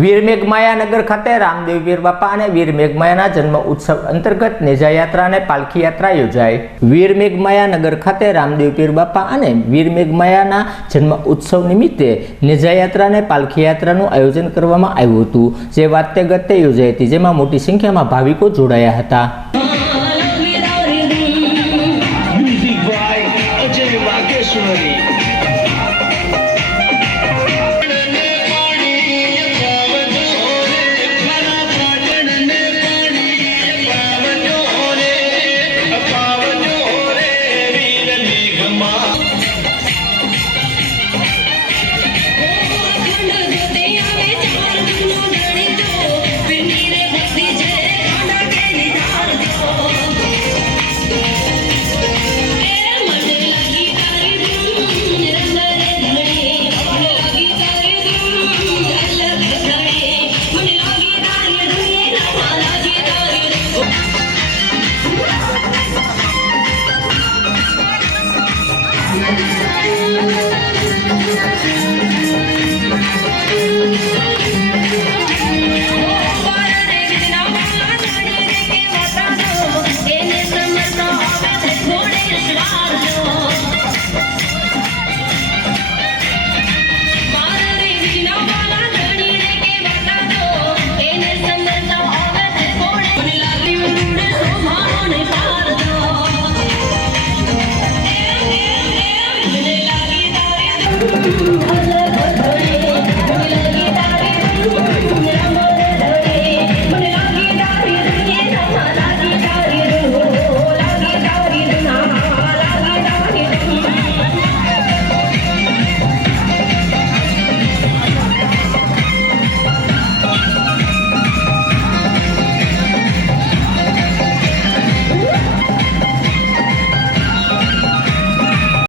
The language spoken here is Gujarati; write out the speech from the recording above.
વીરમેઘ માયાનગર ખાતે રામદેવ વીર બાપા અને વીર મેઘમાયાના જન્મ ઉત્સવ અંતર્ગત નેજાયાત્રા અને પાલખી યાત્રા યોજાઈ. વીરમેઘ માયાનગર ખાતે રામદેવ પીર બાપા અને વીરમેઘ માયાના જન્મ ઉત્સવ નિમિત્તે નેજાયાત્રા અને પાલખી યાત્રાનું આયોજન કરવામાં આવ્યું હતું. જે વાતે ગતે યોજાઈ હતી, જેમાં મોટી સંખ્યામાં ભાવિકો જોડાયા હતા. Thank you. Thank you.